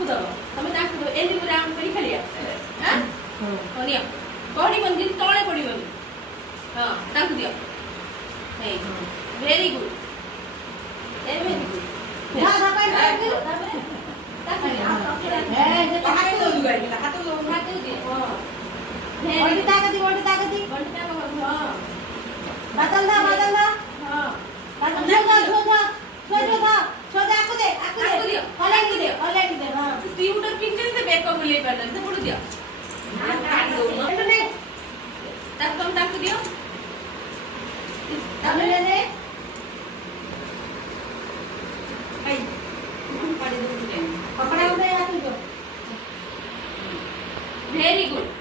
ତାଙ୍କୁ ଦବ ତମେ ତାଙ୍କୁ ଦବ ଏମିତି ପୁରା ରାଉଣ୍ଡ କରି ଖେଳିବା ହାଁ ହଁ ନିଅ ପଡ଼ିବନି ଯେମିତି ତଳେ ପଡ଼ିବନି ହଁ ତାଙ୍କୁ ଦିଅ ହେଇ very good very good Very good.